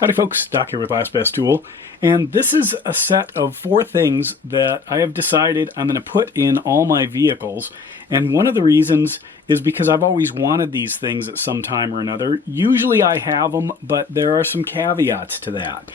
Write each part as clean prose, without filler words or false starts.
Howdy folks, Doc here with Last Best Tool, and this is a set of 4 things that I have decided I'm going to put in all my vehicles, and one of the reasons is because I've always wanted these things at some time or another. Usually I have them, but there are some caveats to that.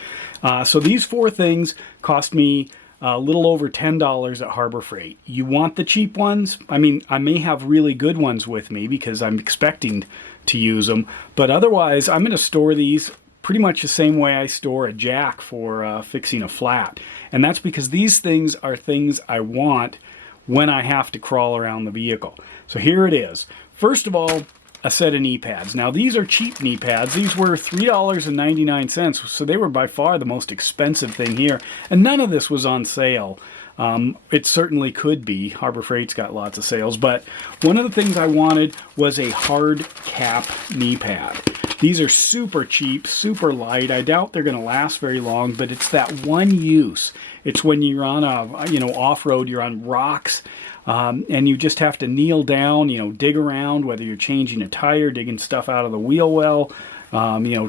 So these 4 things cost me a little over $10 at Harbor Freight. You want the cheap ones? I mean, I may have really good ones with me because I'm expecting to use them, but otherwise I'm going to store these pretty much the same way I store a jack for fixing a flat. And that's because these things are things I want when I have to crawl around the vehicle. So here it is. First of all, a set of knee pads. Now these are cheap knee pads. These were $3.99, so they were by far the most expensive thing here. And none of this was on sale. It certainly could be. Harbor Freight's got lots of sales, but one of the things I wanted was a hard cap knee pad. These are super cheap, super light. I doubt they're going to last very long, but it's that one use. It's when you're on off-road, you're on rocks, and you just have to kneel down, dig around, whether you're changing a tire, digging stuff out of the wheel well,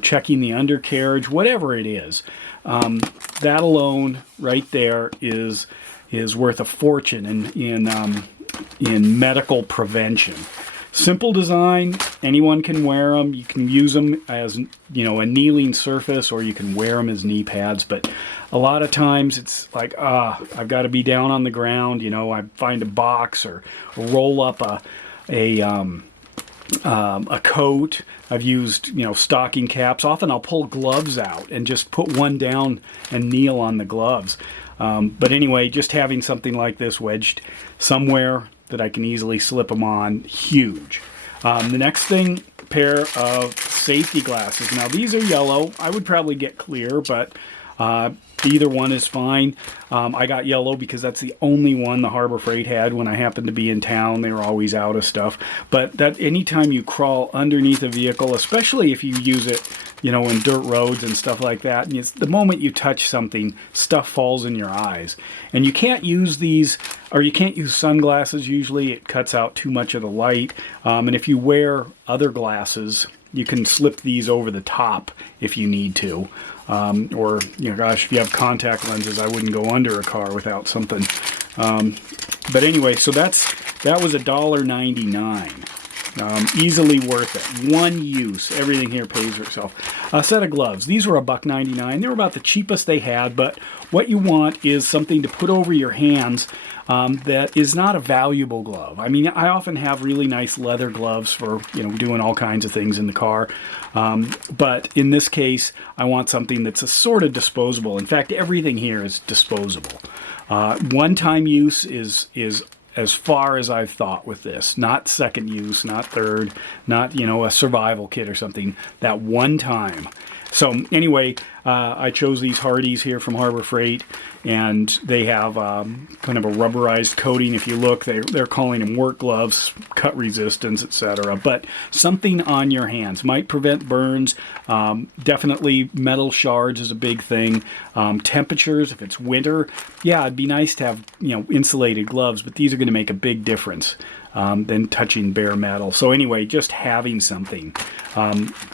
checking the undercarriage, whatever it is. That alone right there is worth a fortune in medical prevention. Simple design, anyone can wear them. You can use them as, a kneeling surface, or you can wear them as knee pads. But a lot of times it's like, I've got to be down on the ground. I find a box or roll up a coat. I've used, stocking caps. Often I'll pull gloves out and just put one down and kneel on the gloves. But anyway, just having something like this wedged somewhere that I can easily slip them on, huge. The next thing, pair of safety glasses. Now these are yellow. I would probably get clear, but either one is fine. I got yellow because that's the only one the Harbor Freight had when I happened to be in town. They were always out of stuff. But that anytime you crawl underneath a vehicle, especially if you use it, in dirt roads and stuff like that, and the moment you touch something, stuff falls in your eyes. And you can't use these, or you can't use sunglasses usually. It cuts out too much of the light. And if you wear other glasses, you can slip these over the top if you need to. Or, if you have contact lenses, I wouldn't go under a car without something. But anyway, so that was $1.99. Easily worth it. One use. Everything here pays for itself. A set of gloves. These were $1.99. They were about the cheapest they had, but what you want is something to put over your hands that is not a valuable glove. I mean, I often have really nice leather gloves for, doing all kinds of things in the car. But in this case, I want something that's a sort of disposable. In fact, everything here is disposable. One-time use is as far as I've thought with this. Not second use, not third, not, a survival kit or something. That one time. So anyway, I chose these Hardys here from Harbor Freight, and they have kind of a rubberized coating. If you look, they're calling them work gloves, cut resistance, etc. But something on your hands might prevent burns. Definitely metal shards is a big thing. Temperatures, if it's winter, yeah, it'd be nice to have insulated gloves, but these are going to make a big difference than touching bare metal. So anyway, just having something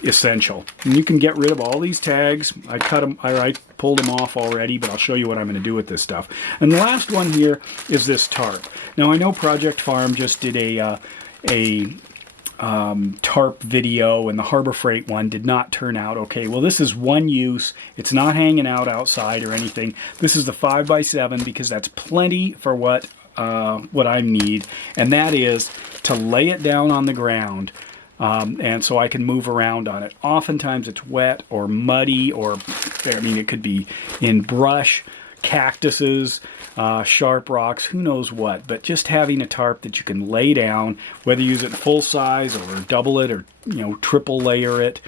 essential. And you can get rid of all these tags. I cut them, I pulled them off already, but I'll show you what I'm going to do with this stuff. And the last one here is this tarp. Now I know Project Farm just did a tarp video, and the Harbor Freight one did not turn out okay. Well, this is one use. It's not hanging out outside or anything. This is the 5x7 because that's plenty for what I need, and that is to lay it down on the ground, and so I can move around on it. Oftentimes it's wet or muddy, or it could be in brush, cactuses, sharp rocks, who knows what. But just having a tarp that you can lay down, whether you use it full size or double it or triple layer it,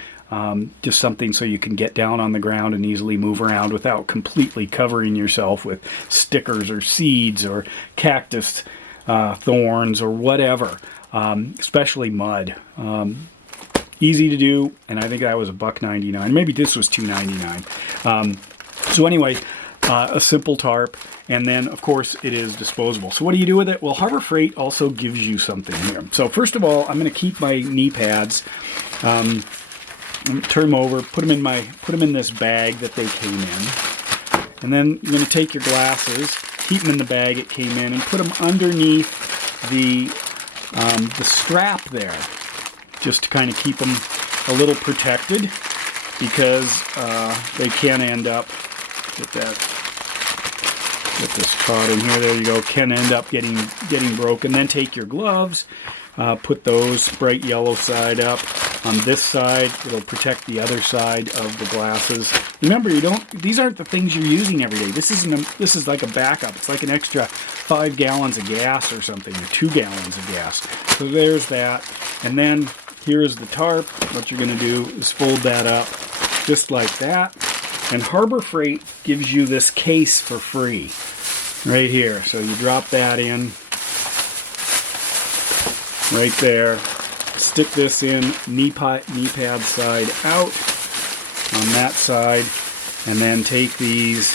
just something so you can get down on the ground and easily move around without completely covering yourself with stickers or seeds or cactus thorns or whatever, especially mud. Easy to do, and I think that was $1.99. Maybe this was $2.99. So anyway, a simple tarp, and then of course it is disposable. So what do you do with it? Well, Harbor Freight also gives you something here. So first of all, I'm going to keep my knee pads. turn them over, put them in this bag that they came in. And then you're going to take your glasses, keep them in the bag it came in, and put them underneath the strap there, just to kind of keep them a little protected, because they can end up, get this caught in here, there you go, can end up getting broken. Then take your gloves, put those bright yellow side up. On this side, it'll protect the other side of the glasses. Remember, these aren't the things you're using every day. This is like a backup. It's like an extra 5 gallons of gas or something, or 2 gallons of gas. So there's that. And then here's the tarp. What you're going to do is fold that up just like that. And Harbor Freight gives you this case for free right here. So you drop that in right there. Stick this in, knee pad side out on that side, and then take these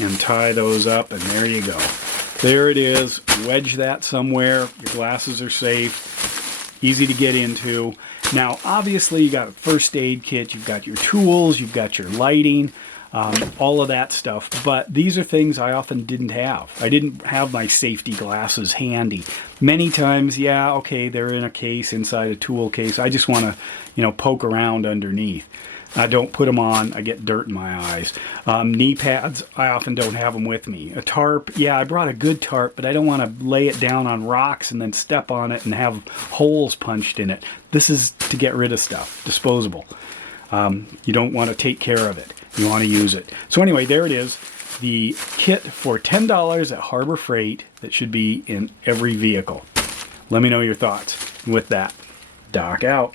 and tie those up, and there you go. There it is. Wedge that somewhere. Your glasses are safe, easy to get into. Now, obviously, you got a first aid kit, you've got your tools, you've got your lighting, all of that stuff. But these are things I often didn't have. I didn't have my safety glasses handy. Many times, yeah, okay, they're in a case, inside a tool case. I just want to, poke around underneath. I don't put them on. I get dirt in my eyes. Knee pads, I often don't have them with me. A tarp, yeah, I brought a good tarp, but I don't want to lay it down on rocks and then step on it and have holes punched in it. This is to get rid of stuff, disposable. You don't want to take care of it. You want to use it. So anyway, there it is. The kit for $10 at Harbor Freight that should be in every vehicle. Let me know your thoughts. With that, Doc out.